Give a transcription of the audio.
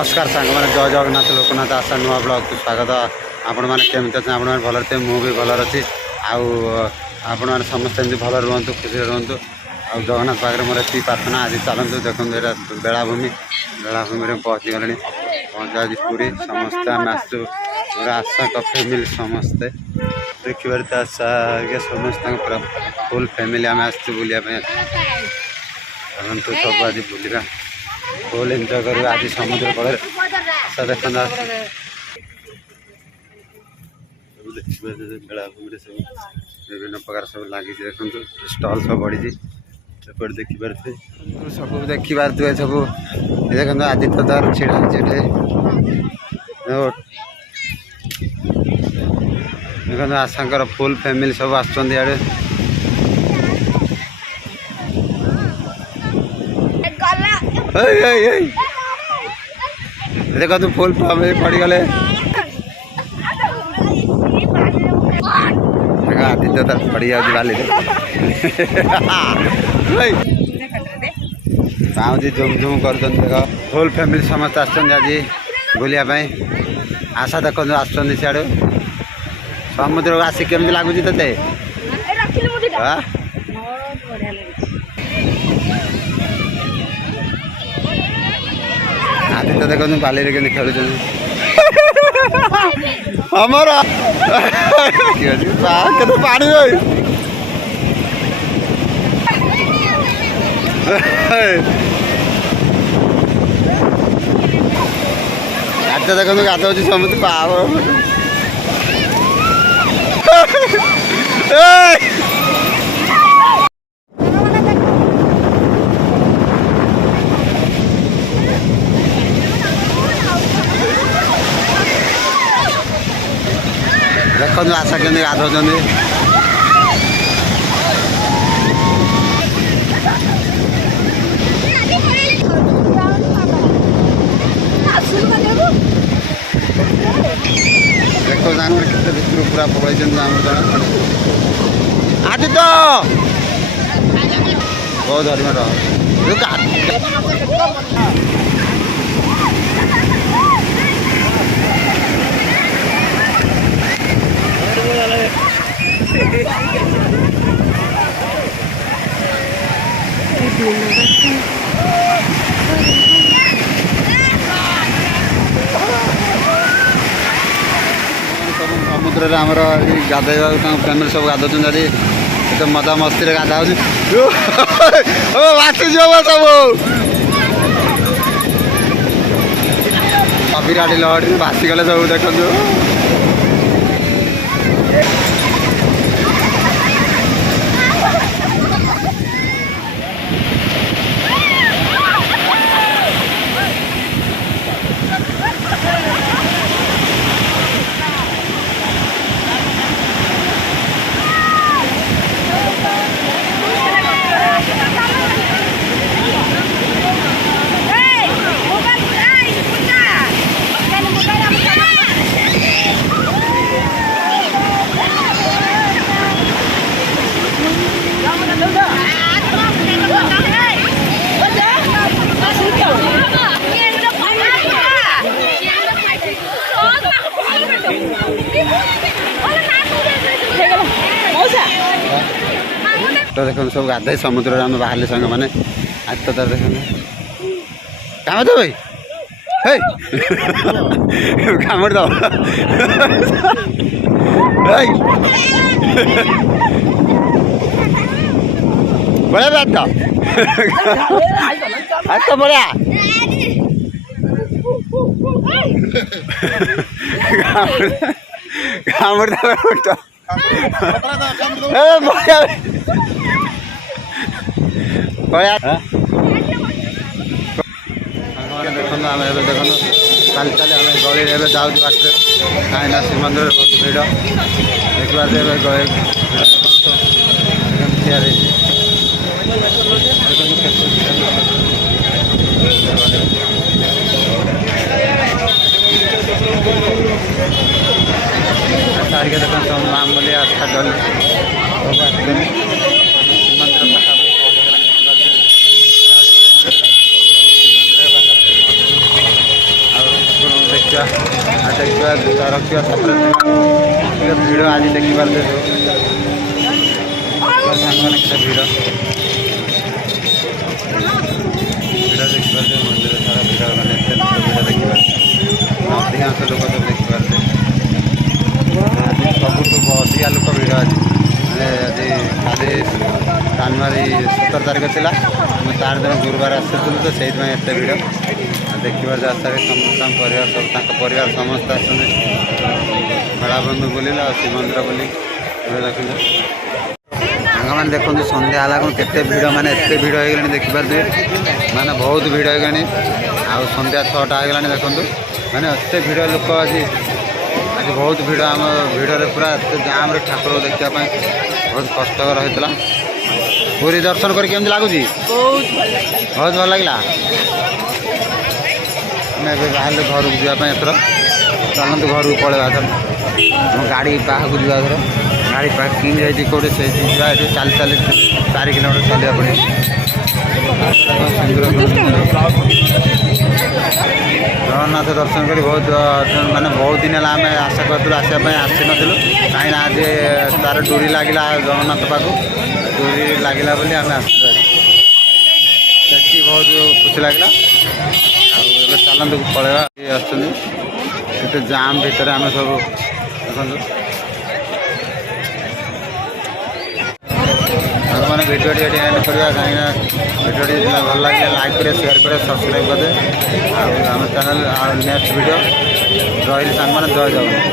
नमस्कार सांग मैंने जय जगन्नाथ लोकनाथ आशा नुआ ब्लॉग को स्वागत। आपण मैंने केमी अच्छे आप भल थे मुझे भल अच्छी आपण मैंने समस्त भल रुहतु खुशी रुहतु आ जगन्नाथ पाखे मोर ये प्रार्थना। आज चलतु देखो यहाँ बेलाभूमि में पहुँची गले पहुँचा आज पूरी समस्ते आम आसु पूरा आशा का फैमिली समस्ते देखिए आशा समस्त पूरा फुल फैमिली आम आसु बुलाया सब आज बुलवा फुल एंजॉय कर आज समुद्र कूल आशा देखा बेलाभूमि सब विभिन्न प्रकार सब लगी देखो स्टल सब बढ़ी सेपटे देखिपे सब देखिपे सब देखो आदित्य तार छिड़ा देखो आशाकर फुल फैमिली सब आसुँच इे देखो तू फुल पड़गले आदित्य तार पड़ जाऊँ बाली पाँच झुम झुम कर देख फुल फैमिली समस्त आज बुलायापी आशा देखो आसुँच सियाड़ू समुद्र को आसिक केमती लगुच ते आदित्य देखो बाली के खेलुच हमर केते पानी आदित्य देखो गाधो समुद्र पाव देखो आशा के गाधो देखो जान भर पूरा पड़े आदित्य बहुत धर्म समुद्र आमर गाधेवा फैमिली सब गाधुन तो मजा मस्ती गाधा भासी सब विराट लहड़ी भासीगले सब देखु तो देखो सब गाधे समुद्र आम बाहर सांग मैंने आज तो देख काम तो भाई कामड़ दो बड़े बात तो आज तो बड़ा कामड़ दो देखो आम देखो चली चली आम गली जाऊँ बाटे कहीं श्रीमंदिर बहुत भिड़ देखा सारिके देखो सब माम बोली आस्था डल ଥିବା ଛାତ୍ରଛାତ୍ରୀ ଭିଡ଼ ଆଜି ଦେଖିପାରୁଛେ ସାଙ୍ଗମାନେ କେତେ ଭିଡ଼ ଦେଖିପାରୁଛେ ମନ୍ଦିର ସାରା ଭିଡ଼ ମାନେ ଏତେ ଭିଡ଼ ଦେଖିପାରୁଛେ ଅଧିକାଂଶ ଲୋକ ସବୁ ଦେଖିପାରୁଛେ ଆଜି ସବୁଠୁ ଅଧିକା ଲୋକ ଭିଡ଼ ଆଜି ମାନେ ଆଜି କାଲି ଜାନୁଆରୀ 17 ତାରିଖ ଥିଲା ଆମେ ତାର ଦିନ ଗୁରୁବାର ଆସିଥିଲୁ ତ ସେଇଥିପାଇଁ ଏତେ ଭିଡ଼ ଦେଖିପାରୁଛେ ଆଶାରେ ସମସ୍ତଙ୍କ ପରିବାର ସବୁ ତାଙ୍କ ପରିବାର ସମସ୍ତେ ଆସନ୍ତି ବେଳାଭୂମି ବୁଲିଲେ ଆଉ ଶ୍ରୀମନ୍ଦିର ବୁଲି ଏବେ ଦେଖନ୍ତୁ ସାଙ୍ଗମାନେ ଦେଖନ୍ତୁ ସନ୍ଧ୍ୟା ହେଲା କ'ଣ କେତେ ଭିଡ଼ ମାନେ ଏତେ ଭିଡ଼ ହେଇଗଲାଣି ଦେଖିପାରୁଥିବେ ମାନେ ବହୁତ ଭିଡ଼ ହେଇଗଲାଣି ଆଉ ସନ୍ଧ୍ୟା 6ଟା ହେଇଗଲାଣି ଦେଖନ୍ତୁ ମାନେ ଏତେ ଭିଡ଼ ଲୋକ ଆଜି ବହୁତ ଭିଡ଼ ଆମ ଭିଡ଼ରେ ପୁରା ଏତେ ଜାମ୍ରେ ଠାକୁରକୁ ଦେଖିବା ପାଇଁ ବହୁତ କଷ୍ଟକର ହୋଇଥିଲା ପୁରୀ ଦର୍ଶନ କରି କେମିତି ଲାଗୁଛି ବହୁତ ଭଲ ଲାଗିଲା ଆମେ ଏବେ ବାହାରିଲୁ ଘରକୁ ଯିବା ପାଇଁ ଏଥର ଚାଲନ୍ତୁ ଘରକୁ ପଳେଇବା ଏଥର ଆମ ଗାଡ଼ି ପାଖକୁ ଯିବା ଏଥର ଗାଡ଼ି ପାର୍କିଂ ଯାଇକି କେଉଁଠି ସେଇଠି ଯିବା ଏଠି ଚାଲି 4 କିଲୋମିଟର ଚାଲିବା ପଡ଼ିବ ଜଗନ୍ନାଥ ଦର୍ଶନ କରି ବହୁତ ମାନେ ବହୁତ ଦିନ ହେଲା ଆମେ ଆଶା କରିଥିଲୁ ଆସିବା ପାଇଁ ଆସିନଥିଲୁ କାହିଁକିନା ଆଜି ତାର ଡୋରି ଲାଗିଲା ଜଗନ୍ନାଥ ପାଖକୁ ଡୋରି ଲାଗିଲା ବୋଲି ଆମେ ଆସିଲୁ ସେଠି ବହୁତ ଖୁସି ଲାଗିଲା ଆଉ ଏବେ ଚାଲନ୍ତୁ ପଳେଇବା ଆସୁଛନ୍ତି କେତେ ଜାମ୍ ଭିତରେ ଆମେ ସବୁ ଦେଖନ୍ତୁ ଆପଣମାନେ ଭିଡ଼ିଓଟି ଏଠି ଏଣ୍ଡ କରିବା କାହିଁକିନା ଭିଡ଼ିଓଟି ଭଲ ଲାଗିଲେ ଲାଇକ୍ କରିବେ ସେୟାର କରିବେ ସବସ୍କ୍ରାଇବ୍ କରିବେ ଆଉ ଆମ ଚ୍ୟାନେଲ୍ ଆଉ ନେକ୍ସଟ ଭିଡ଼ିଓ ରହିଲି ସାଙ୍ଗମାନେ ଜୟ ଜଗନ୍ନାଥ।